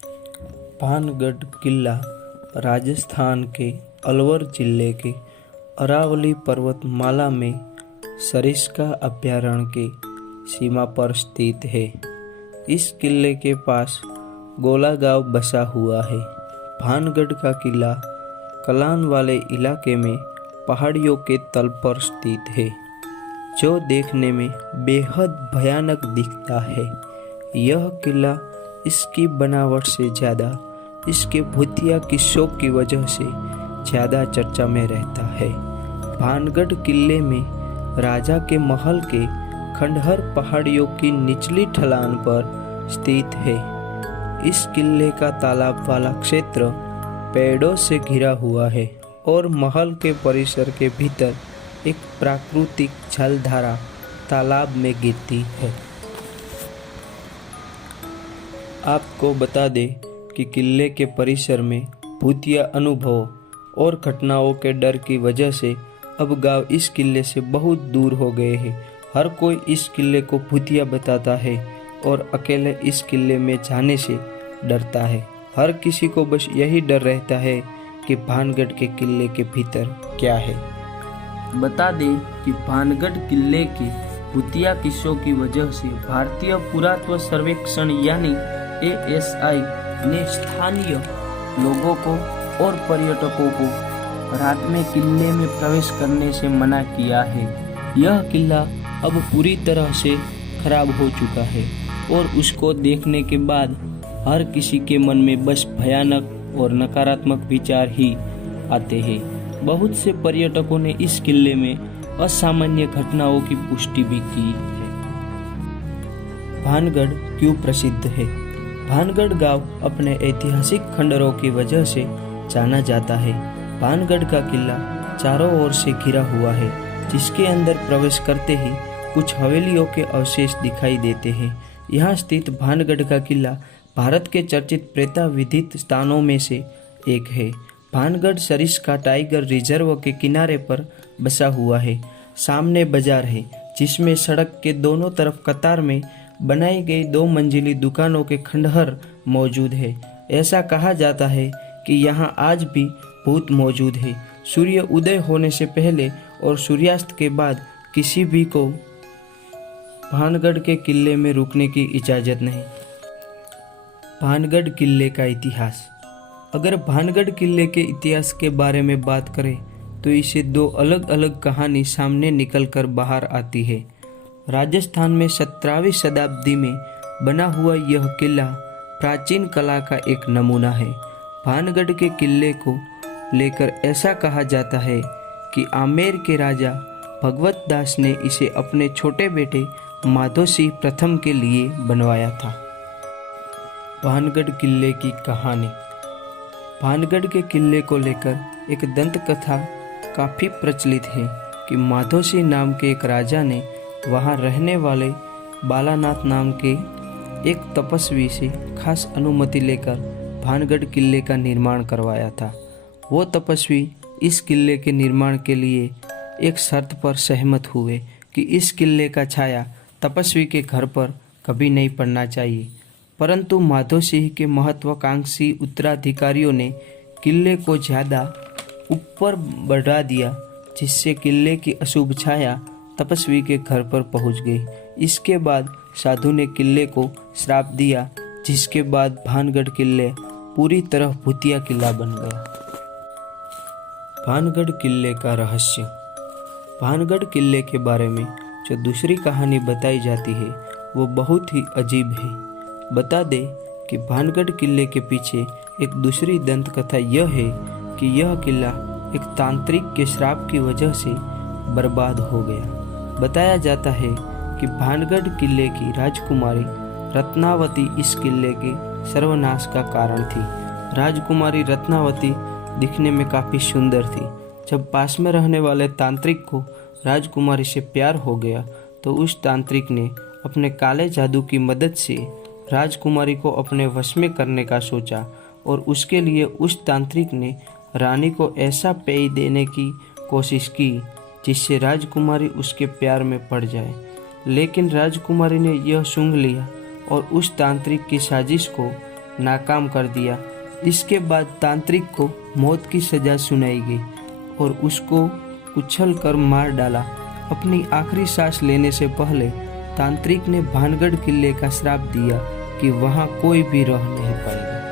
भानगढ़ किला राजस्थान के अलवर जिले के अरावली पर्वतमाला में सरिस्का अभयारण्य के सीमा पर स्थित है। इस किले के पास गोला गांव बसा हुआ है। भानगढ़ का किला कलान वाले इलाके में पहाड़ियों के तल पर स्थित है, जो देखने में बेहद भयानक दिखता है। यह किला इसकी बनावट से ज़्यादा इसके भूतिया किस्सों की वजह से ज़्यादा चर्चा में रहता है। भानगढ़ किले में राजा के महल के खंडहर पहाड़ियों की निचली ढलान पर स्थित है। इस किले का तालाब वाला क्षेत्र पेड़ों से घिरा हुआ है और महल के परिसर के भीतर एक प्राकृतिक जलधारा तालाब में गिरती है। आपको बता दें कि किले के परिसर में भूतिया अनुभव और घटनाओं के डर की वजह से अब गांव इस किले से बहुत दूर हो गए हैं। हर कोई इस किले को भूतिया बताता है और अकेले इस किले में जाने से डरता है। हर किसी को बस यही डर रहता है कि भानगढ़ के किले के भीतर क्या है। बता दें कि भानगढ़ किले के भूतिया किस्सों की वजह से भारतीय पुरातत्व सर्वेक्षण यानी ASI ने स्थानीय लोगों को और पर्यटकों को रात में किले में प्रवेश करने से मना किया है। यह किला अब पूरी तरह से खराब हो चुका है और उसको देखने के बाद हर किसी के मन में बस भयानक और नकारात्मक विचार ही आते हैं। बहुत से पर्यटकों ने इस किले में असामान्य घटनाओं की पुष्टि भी की है। भानगढ़ क्यों प्रसिद्ध है? भानगढ़ गांव अपने ऐतिहासिक खंडहरों की वजह से जाना जाता है। भानगढ़ का किला चारों ओर से घिरा हुआ है, जिसके अंदर प्रवेश करते ही कुछ हवेलियों के अवशेष दिखाई देते हैं। यहाँ स्थित भानगढ़ का किला भारत के चर्चित प्रेताविधित स्थानों में से एक है। भानगढ़ सरिस्का टाइगर रिजर्व के किनारे पर बसा हुआ है। सामने बाजार है, जिसमें सड़क के दोनों तरफ कतार में बनाई गई 2 मंजिली दुकानों के खंडहर मौजूद है। ऐसा कहा जाता है कि यहाँ आज भी भूत मौजूद है। सूर्य उदय होने से पहले और सूर्यास्त के बाद किसी भी को भानगढ़ के किले में रुकने की इजाज़त नहीं। भानगढ़ किले का इतिहास। अगर भानगढ़ किले के इतिहास के बारे में बात करें तो इसे 2 अलग अलग कहानी सामने निकल कर बाहर आती है। राजस्थान में 17वीं शताब्दी में बना हुआ यह किला प्राचीन कला का एक नमूना है। भानगढ़ के किले को लेकर ऐसा कहा जाता है कि आमेर के राजा भगवत दास ने इसे अपने छोटे बेटे माधो सिंह प्रथम के लिए बनवाया था। भानगढ़ किले की कहानी। भानगढ़ के किले को लेकर एक दंत कथा काफ़ी प्रचलित है कि माधो सिंह नाम के एक राजा ने वहाँ रहने वाले बालानाथ नाम के एक तपस्वी से खास अनुमति लेकर भानगढ़ किले का निर्माण करवाया था। वो तपस्वी इस किले के निर्माण के लिए एक शर्त पर सहमत हुए कि इस किले का छाया तपस्वी के घर पर कभी नहीं पड़ना चाहिए। परंतु माधो सिंह के महत्वाकांक्षी उत्तराधिकारियों ने किले को ज़्यादा ऊपर बढ़ा दिया, जिससे किले की अशुभ छाया तपस्वी के घर पर पहुंच गई। इसके बाद साधु ने किले को श्राप दिया, जिसके बाद भानगढ़ किले पूरी तरह भूतिया किला बन गया। भानगढ़ किले का रहस्य। भानगढ़ किले के बारे में जो दूसरी कहानी बताई जाती है वो बहुत ही अजीब है। बता दें कि भानगढ़ किले के पीछे एक दूसरी दंत कथा यह है कि यह किला एक तांत्रिक के श्राप की वजह से बर्बाद हो गया। बताया जाता है कि भानगढ़ किले की राजकुमारी रत्नावती इस किले के सर्वनाश का कारण थी। राजकुमारी रत्नावती दिखने में काफ़ी सुंदर थी। जब पास में रहने वाले तांत्रिक को राजकुमारी से प्यार हो गया तो उस तांत्रिक ने अपने काले जादू की मदद से राजकुमारी को अपने वश में करने का सोचा और उसके लिए उस तांत्रिक ने रानी को ऐसा पेय देने की कोशिश की जिससे राजकुमारी उसके प्यार में पड़ जाए। लेकिन राजकुमारी ने यह सूंघ लिया और उस तांत्रिक की साजिश को नाकाम कर दिया। इसके बाद तांत्रिक को मौत की सजा सुनाई गई और उसको उछल कर मार डाला। अपनी आखिरी सांस लेने से पहले तांत्रिक ने भानगढ़ किले का श्राप दिया कि वहां कोई भी रह नहीं पाएगा।